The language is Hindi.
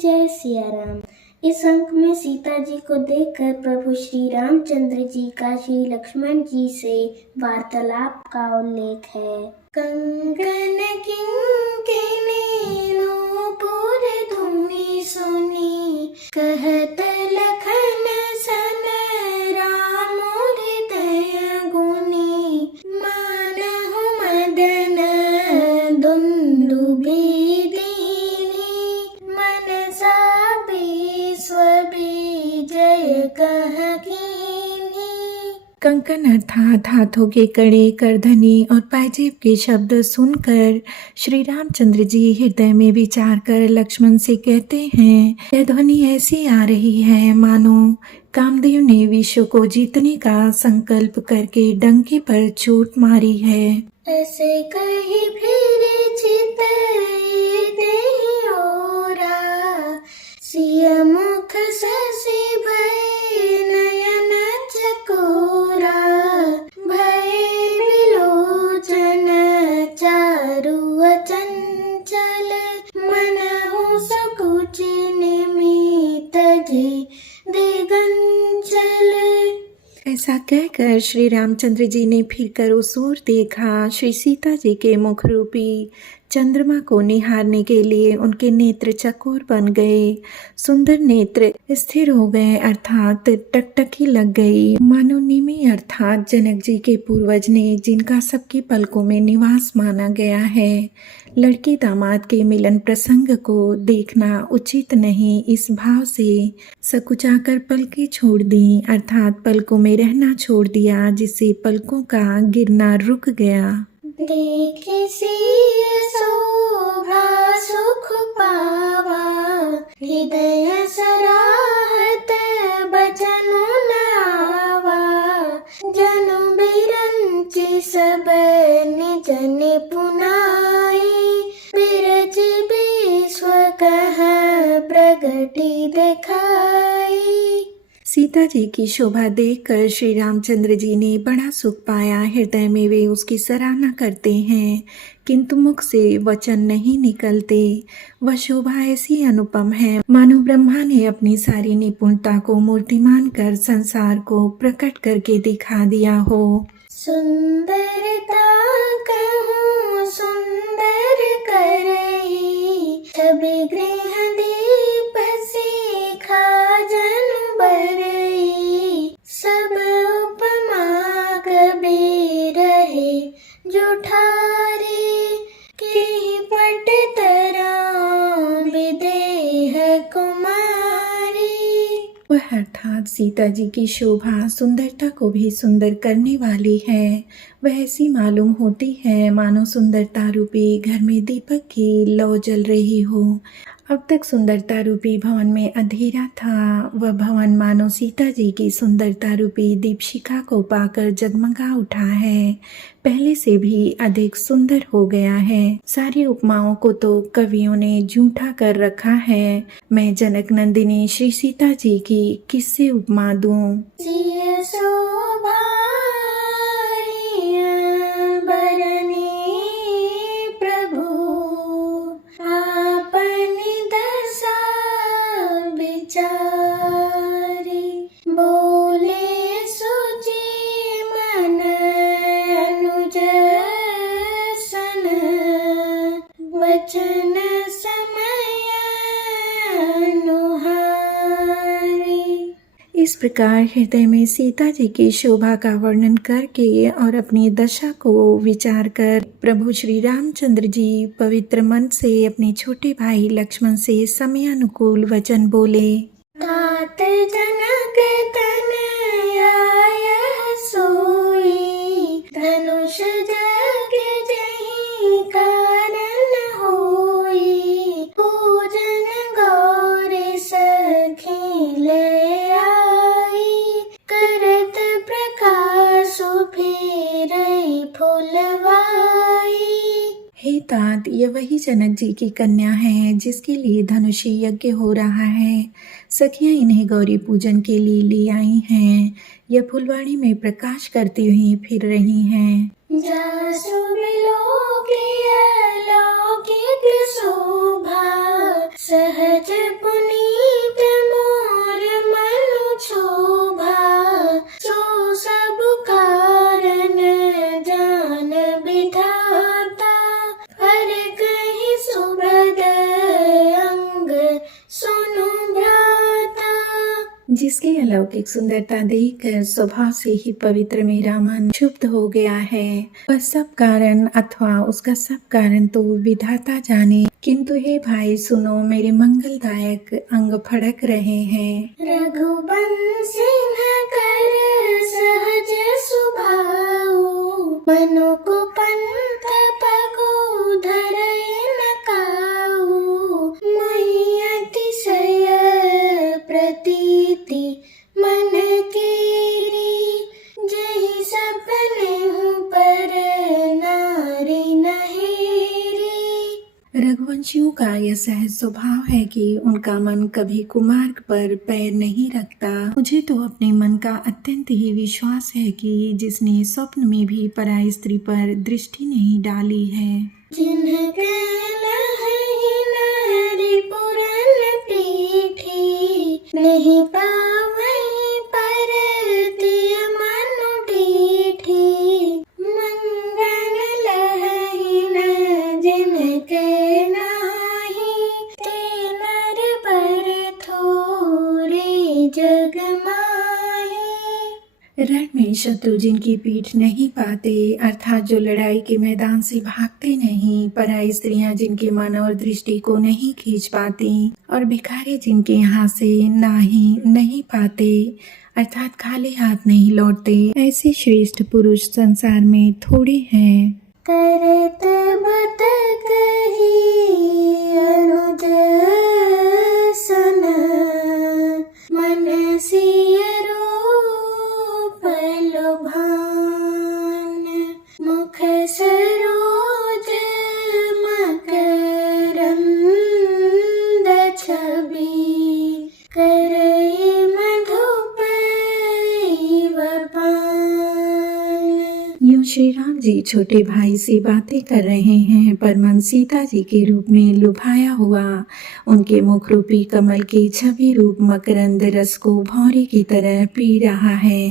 जय सिया राम। इस अंक में सीता जी को देखकर प्रभु श्री रामचंद्र जी का श्री लक्ष्मण जी से वार्तालाप का उल्लेख है। कंगन किंकिनी नूपुर धुनि सुनी, कहत लखन सन राम हृदय गुनी, मानहु मदन दुंदुभि कंकन अर्थात हाथों के कड़े, करधनी और पायजेब के शब्द सुनकर श्री रामचंद्र जी हृदय में विचार कर लक्ष्मण से कहते हैं, यह ध्वनि ऐसी आ रही है मानो कामदेव ने विश्व को जीतने का संकल्प करके डंके पर चोट मारी है। ऐसे कही फिर चित देहि ओरा, सिय मुख शशि भय नयन चकोरा, भय विलोचन चारु अचंचल, मनहु सकुच निमित जे दिगंचल। ऐसा कहकर श्री रामचंद्र जी ने फिर कर उस ओर देखा। श्री सीता जी के मुख रूपी चंद्रमा को निहारने के लिए उनके नेत्र चकोर बन गए, सुंदर नेत्र स्थिर हो गए अर्थात टकटकी लग गई। मानो निमि अर्थात जनक जी के पूर्वज ने, जिनका सबकी पलकों में निवास माना गया है। लड़की दामाद के मिलन प्रसंग को देखना उचित नहीं, इस भाव से सकुचाकर पलकें छोड़ दी अर्थात पलकों में रहना छोड़ दिया, जिससे पलकों का गिरना रुक गया। देखे सिय शोभा सुख पावा, हृदय सराहत बचनु न आवा, जनु बिरंचि सब निज निपुनाई, बिरच विश्व कह प्रगति दिखाई। सीता जी की शोभा देखकर श्री रामचंद्र जी ने बड़ा सुख पाया, हृदय में वे उसकी सराहना करते हैं किंतु मुख से वचन नहीं निकलते। वह शोभा ऐसी अनुपम है मानो ब्रह्मा ने अपनी सारी निपुणता को मूर्तिमान कर संसार को प्रकट करके दिखा दिया हो। सुंदरता कहूँ सुंदर करई, छवि गृह दीप सीखा जन बरई, सब उपमा कबीर रहे जुठारी, की पट तरा विदेह कुमारी। वह अर्थात सीता जी की शोभा सुंदरता को भी सुंदर करने वाली है। वह ऐसी मालूम होती है मानो सुंदरता रूपी घर में दीपक की लौ जल रही हो। अब तक सुंदरता रूपी भवन में अंधेरा था, वह भवन मानो सीता जी की सुंदरता रूपी दीपशिखा को पाकर जगमगा उठा है, पहले से भी अधिक सुंदर हो गया है। सारी उपमाओं को तो कवियों ने झूठा कर रखा है। मैं जनक नंदिनी श्री सीता जी की किससे उपमा दूं? इस प्रकार हृदय में सीता जी की शोभा का वर्णन करके और अपनी दशा को विचार कर प्रभु श्री रामचंद्र जी पवित्र मन से अपने छोटे भाई लक्ष्मण से समयानुकूल वचन बोले। तात जनक तनया यह सोई, धनुष जग जहीं कारण होई, पूजन गौर सखी ले आई, करत प्रकाश फेरई फुलवाई। हे तात, यह वही जनक जी की कन्या है जिसके लिए धनुषी यज्ञ हो रहा है। सखियां इन्हें गौरी पूजन के लिए ले आई हैं। यह फुलवाड़ी में प्रकाश करती हुई फिर रही हैं। जासु विलोकिय लौकिक शोभा, सहज पुनीत मोर मनु शोभा, सो सब कारण जान विधाता, हर कहीं सुभ्रद अंग सुनु भ्राता। जिसकी अलौकिक सुंदरता देखकर स्वभाव से ही पवित्र मेरा मन क्षुब्ध हो गया है। वह सब कारण अथवा उसका सब कारण तो विधाता जाने, किंतु हे भाई सुनो, मेरे मंगलदायक अंग फड़क रहे हैं। रघुवंशी कर सहज सुभाऊ, मनु को पंथ पगु धरई न काऊ, मोहि अतिशय प्रतीति मन केरी, जहि सपने पर नारी नहेरी। रघुवंशियों का यह सहज स्वभाव है कि उनका मन कभी कुमार्ग पर पैर नहीं रखता। मुझे तो अपने मन का अत्यंत ही विश्वास है कि जिसने स्वप्न में भी पराई स्त्री पर दृष्टि नहीं डाली है। जिन्ह कहलहि नारी पुरन पीठी, नहीं पावहि परतिय मनु डीठी, मंगन लहहि न जिन के नाही, ते नर बर थोरे जग माही। रण में शत्रु जिनकी पीठ नहीं पाते, अर्थात जो लड़ाई के मैदान से भागते नहीं, पराई स्त्रियां जिनके मन और दृष्टि को नहीं खींच पाती, और भिखारी जिनके यहाँ से नहीं पाते, अर्थात खाली हाथ नहीं लौटते, ऐसे श्रेष्ठ पुरुष संसार में थोड़े हैं। करत बत कही अनुज सन, मन सिय रूप लोभान, मुख सरोज मकरंद छवि, करई मधुप इव पान। यूं श्री राम जी छोटे भाई से बातें कर रहे हैं, पर मन सीता जी के रूप में लुभाया हुआ उनके मुख रूपी कमल के छवि रूप मकरंद रस को भौरे की तरह पी रहा है।